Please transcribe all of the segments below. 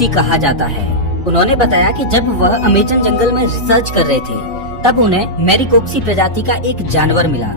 Coccyx कहा जाता है। उन्होंने बताया कि जब वह अमेजन जंगल में रिसर्च कर रहे थे तब उन्हें मैरी कोक्सी प्रजाति का एक जानवर मिला।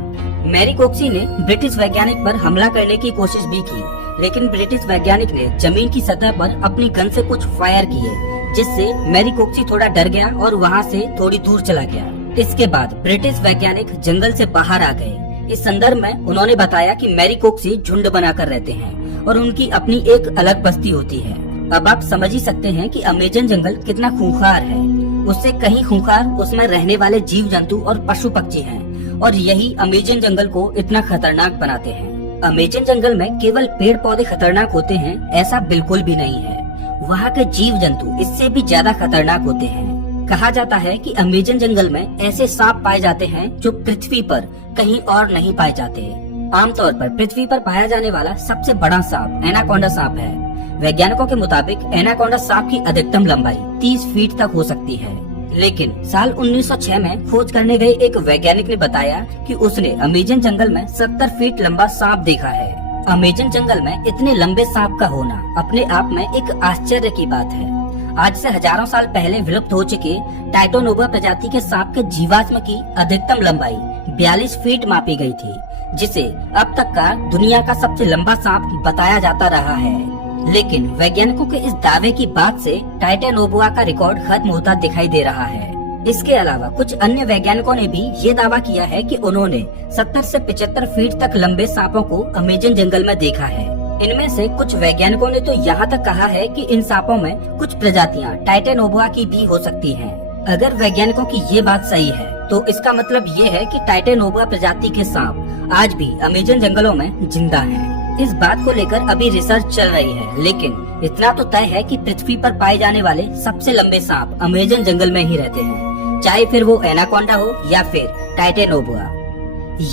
मैरी कोक्सी ने ब्रिटिश वैज्ञानिक पर हमला करने की कोशिश भी की, लेकिन ब्रिटिश वैज्ञानिक ने जमीन की सतह पर अपनी गन से कुछ फायर किए, जिससे मैरी कोक्सी थोड़ा डर गया और वहाँ से थोड़ी दूर चला गया। इसके बाद ब्रिटिश वैज्ञानिक जंगल से बाहर आ गए। इस संदर्भ में उन्होंने बताया कि मैरी कोक्सी झुंड बनाकर रहते हैं और उनकी अपनी एक अलग बस्ती होती है। अब आप समझ ही सकते हैं कि अमेजन जंगल कितना खूंखार है। उससे कहीं खूंखार उसमें रहने वाले जीव जंतु और पशु पक्षी हैं, और यही अमेजन जंगल को इतना खतरनाक बनाते हैं। अमेजन जंगल में केवल पेड़ पौधे खतरनाक होते हैं ऐसा बिल्कुल भी नहीं है। वहाँ के जीव जंतु इससे भी ज्यादा खतरनाक होते हैं। कहा जाता है कि अमेजन जंगल में ऐसे सांप पाए जाते हैं जो पृथ्वी पर कहीं और नहीं पाए जाते। आमतौर पर पृथ्वी पर पाया जाने वाला सबसे बड़ा सांप एनाकोंडा सांप है। वैज्ञानिकों के मुताबिक एनाकोंडा सांप की अधिकतम लंबाई 30 फीट तक हो सकती है। लेकिन साल 1906 में खोज करने गए एक वैज्ञानिक ने बताया कि उसने अमेजन जंगल में 70 फीट लंबा सांप देखा है। अमेजन जंगल में इतने लंबे सांप का होना अपने आप में एक आश्चर्य की बात है। आज से हजारों साल पहले विलुप्त हो चुके टाइटोनोवा प्रजाति के सांप के जीवाश्म की अधिकतम लंबाई 42 फीट मापी गई थी, जिसे अब तक का दुनिया का सबसे लंबा सांप बताया जाता रहा है। लेकिन वैज्ञानिकों के इस दावे की बात से टाइटोनोवा का रिकॉर्ड खत्म होता दिखाई दे रहा है। इसके अलावा कुछ अन्य वैज्ञानिकों ने भी ये दावा किया है कि उन्होंने 70 से 75 फीट तक लंबे सांपों को अमेजन जंगल में देखा है। इनमें से कुछ वैज्ञानिकों ने तो यहाँ तक कहा है कि इन सांपों में कुछ प्रजातियाँ टाइटोनोवा की भी हो सकती हैं। अगर वैज्ञानिकों की ये बात सही है तो इसका मतलब ये है कि टाइटोनोवा प्रजाति के सांप आज भी अमेजन जंगलों में जिंदा हैं। इस बात को लेकर अभी रिसर्च चल रही है, लेकिन इतना तो तय है कि पृथ्वी पर पाए जाने वाले सबसे लंबे सांप अमेजन जंगल में ही रहते हैं, चाहे फिर वो एनाकोंडा हो या फिर टाइटोनोवा।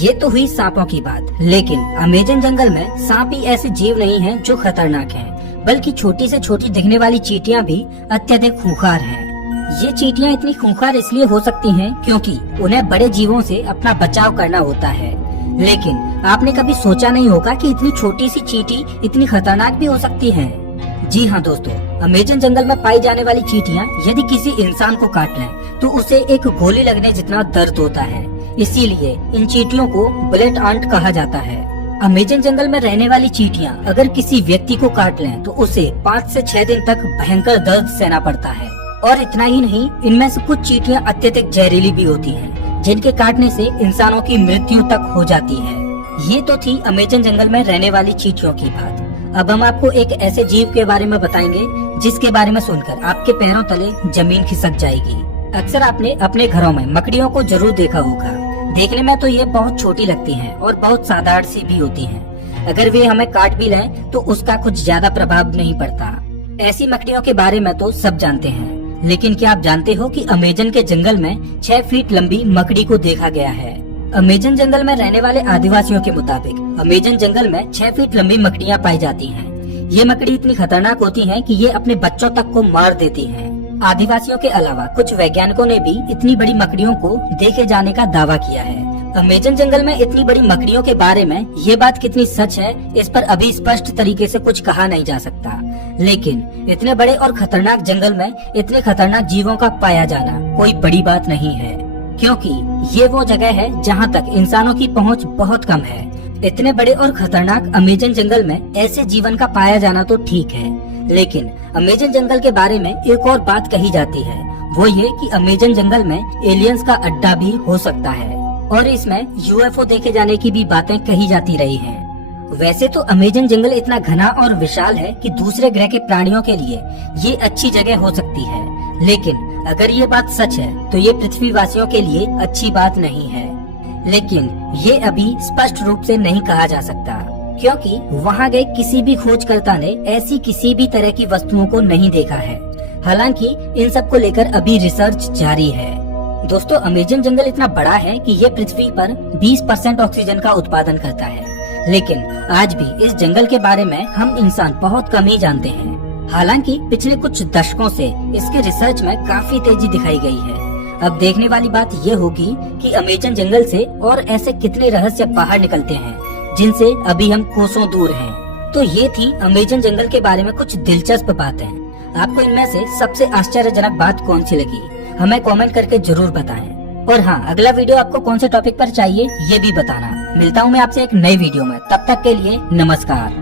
ये तो हुई सांपों की बात, लेकिन अमेजन जंगल में सांप ही ऐसे जीव नहीं हैं जो खतरनाक हैं, बल्कि छोटी से छोटी दिखने वाली चींटियां भी अत्यधिक खूंखार हैं। ये चींटियां इतनी खूंखार इसलिए हो सकती हैं क्योंकि उन्हें बड़े जीवों से अपना बचाव करना होता है। लेकिन आपने कभी सोचा नहीं होगा कि इतनी छोटी सी चींटी इतनी खतरनाक भी हो सकती है। जी हाँ दोस्तों, अमेजन जंगल में पाई जाने वाली चींटियां यदि किसी इंसान को काट लें तो उसे एक गोली लगने जितना दर्द होता है। इसीलिए इन चींटियों को बुलेट आंट कहा जाता है। अमेजन जंगल में रहने वाली चींटियां अगर किसी व्यक्ति को काट लें तो उसे 5 से 6 दिन तक भयंकर दर्द सहना पड़ता है। और इतना ही नहीं, इनमें से कुछ चींटियां अत्यधिक जहरीली भी होती हैं, जिनके काटने से इंसानों की मृत्यु तक हो जाती है। ये तो थी अमेजन जंगल में रहने वाली चींटियों की बात। अब हम आपको एक ऐसे जीव के बारे में बताएंगे जिसके बारे में सुनकर आपके पैरों तले जमीन खिसक जाएगी। अक्सर आपने अपने घरों में मकड़ियों को जरूर देखा होगा। देखने में तो ये बहुत छोटी लगती हैं और बहुत साधारण सी भी होती हैं। अगर वे हमें काट भी लें तो उसका कुछ ज्यादा प्रभाव नहीं पड़ता। ऐसी मकड़ियों के बारे में तो सब जानते हैं, लेकिन क्या आप जानते हो कि अमेजन के जंगल में 6 फीट लंबी मकड़ी को देखा गया है। अमेजन जंगल में रहने वाले आदिवासियों के मुताबिक अमेजन जंगल में 6 फीट लंबी मकड़ियां पाई जाती हैं। ये मकड़ी इतनी खतरनाक होती हैं कि ये अपने बच्चों तक को मार देती हैं। आदिवासियों के अलावा कुछ वैज्ञानिकों ने भी इतनी बड़ी मकड़ियों को देखे जाने का दावा किया है। अमेजन जंगल में इतनी बड़ी मकड़ियों के बारे में ये बात कितनी सच है, इस पर अभी स्पष्ट तरीके से कुछ कहा नहीं जा सकता। लेकिन इतने बड़े और खतरनाक जंगल में इतने खतरनाक जीवों का पाया जाना कोई बड़ी बात नहीं है, क्योंकि ये वो जगह है जहाँ तक इंसानों की पहुँच बहुत कम है। इतने बड़े और खतरनाक अमेजन जंगल में ऐसे जीवन का पाया जाना तो ठीक है, लेकिन अमेजन जंगल के बारे में एक और बात कही जाती है, वो ये कि अमेजन जंगल में एलियंस का अड्डा भी हो सकता है और इसमें यूएफओ देखे जाने की भी बातें कही जाती रही हैं। वैसे तो अमेजन जंगल इतना घना और विशाल है कि दूसरे ग्रह के प्राणियों के लिए ये अच्छी जगह हो सकती है, लेकिन अगर ये बात सच है तो ये पृथ्वी वासियों के लिए अच्छी बात नहीं है। लेकिन ये अभी स्पष्ट रूप से नहीं कहा जा सकता, क्योंकि वहाँ गए किसी भी खोजकर्ता ने ऐसी किसी भी तरह की वस्तुओं को नहीं देखा है। हालांकि इन सब को लेकर अभी रिसर्च जारी है। दोस्तों, अमेजन जंगल इतना बड़ा है कि ये पृथ्वी पर 20% ऑक्सीजन का उत्पादन करता है, लेकिन आज भी इस जंगल के बारे में हम इंसान बहुत कम ही जानते हैं। हालांकि पिछले कुछ दशकों से इसके रिसर्च में काफी तेजी दिखाई गई है। अब देखने वाली बात ये होगी कि अमेजन जंगल से और ऐसे कितने रहस्य बाहर निकलते हैं जिनसे अभी हम कोसों दूर हैं। तो ये थी अमेजन जंगल के बारे में कुछ दिलचस्प बातें। आपको इनमें से सबसे आश्चर्यजनक बात कौन सी लगी, हमें कमेंट करके जरूर बताएं। और हाँ, अगला वीडियो आपको कौन से टॉपिक पर चाहिए ये भी बताना। मिलता हूँ मैं आपसे एक नई वीडियो में, तब तक के लिए नमस्कार।